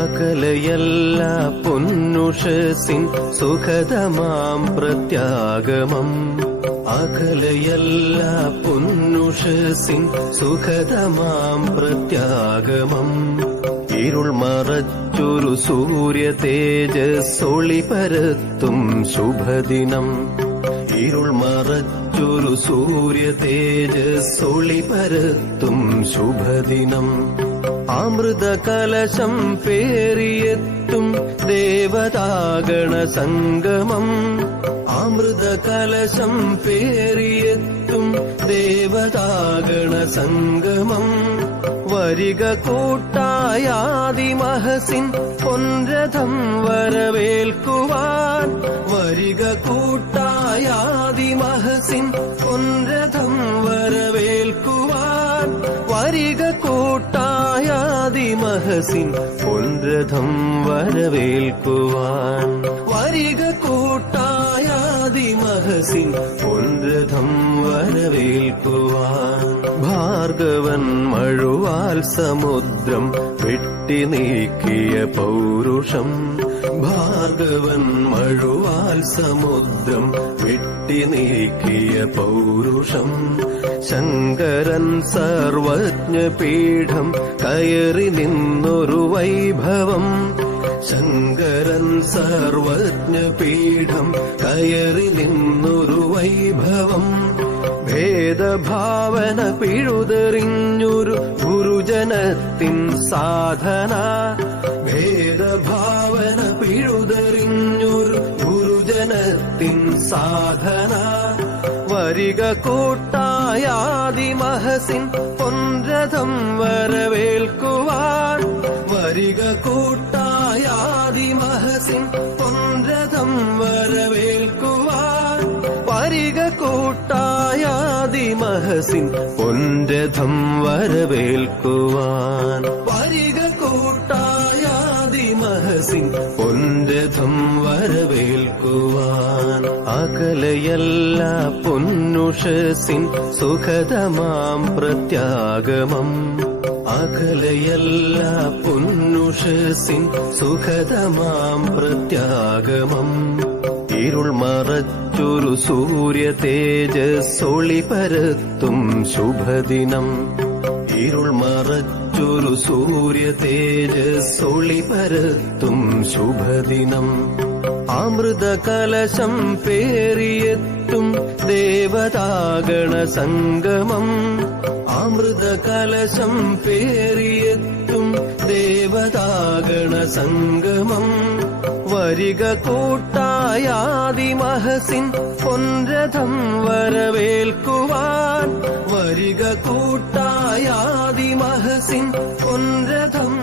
അകലയല്ല പൊന്നുഷസിൻ സുഖതമാം പ്രത്യാഗമം. അകലയല്ല പൊന്നുഷസിൻ സുഖതമാം പ്രത്യാഗമം. ഇരുൾ മറച്ചൊരു സൂര്യ തേജസ്സൊളി പരത്തും ശുഭദിനം. ഇരുൾ മറച്ചൊരു സൂര്യ തേജസ്സൊളി പരത്തും ശുഭദിനം. അമൃത കലശം പേറിയെത്തും ദേവതാഗണ സംഗമം. അമൃത കലശം പേറിയെത്തും ദേവതാഗണ സംഗമം. വരിക കൂട്ടായാദിമഹസിൻ പൊൻരഥം വരവേൽക്കുവാൻ. വരിക കൂട്ടായാദിമഹസിൻ പൊൻരഥം വരവേൽക്കുവാൻ. വരിക കൂട്ടായാദിമഹസിൻ പൊൻരഥം വരവേൽക്കുവാൻ. വരിക കൂട്ടായാദിമഹസിൻ പൊൻരഥം വരവേൽക്കുവാൻ. ഭാർഗവൻ മഴുവാൽ സമുദ്രം വെട്ടി നീക്കിയ പൗരുഷം. ഭാർഗവൻ മഴുവാൽ സമുദ്രം വെട്ടി നീക്കിയ പൗരുഷം. ശങ്കരൻ സർവജ്ഞപീഠം കയറി നിന്നൊരു വൈഭവം. ശങ്കരൻ സർവജ്ഞപീഠം കയറി നിന്നൊരു വൈഭവം. ഭേദഭാവന പിഴുതെറിഞ്ഞൊരു ഗുരുജനത്തിൻ സാധന. ഭേദഭാവന പിഴുതെറിഞ്ഞൊരു ഗുരുജനത്തിൻ സാധന. വരിക കൂട്ടായാദിമഹസിൻ പൊൻരഥം വരവേൽക്കുവാൻ. വരിക കൂട്ടായാദിമഹസിൻ പൊൻരഥം വരവേൽക്കുവാൻ. വരിക കൂട്ടായാദിമഹസിൻ പൊൻരഥം വരവേൽക്കുവാൻ. വരിക കൂട്ടായാദിമഹസിൻ പൊൻരഥം വരവേൽക്കുവാൻ. അകലയല്ല പൊന്നുഷസിൻ സുഖതമാം പ്രത്യാഗമം. അകലയല്ല പൊന്നുഷസിൻ സുഖതമാം പ്രത്യാഗമം. ഇരുൾ മറച്ചൊരു സൂര്യ തേജസ്സൊളി പരത്തും ശുഭദിനം. ഇരുൾ മറച്ചൊരു സൂര്യ തേജസ്സൊളി പരത്തും ശുഭദിനം. അമൃത കലശം പേറിയെത്തും ദേവതാഗണ സംഗമം. അമൃത കലശം പേറിയെത്തും ദേവതാഗണ സംഗമം. വരിക കൂട്ടായാദിമഹസിൻ പൊൻരഥം വരവേൽക്കുവാൻ. വരിക കൂട്ടായാദിമഹസിൻ പൊൻരഥം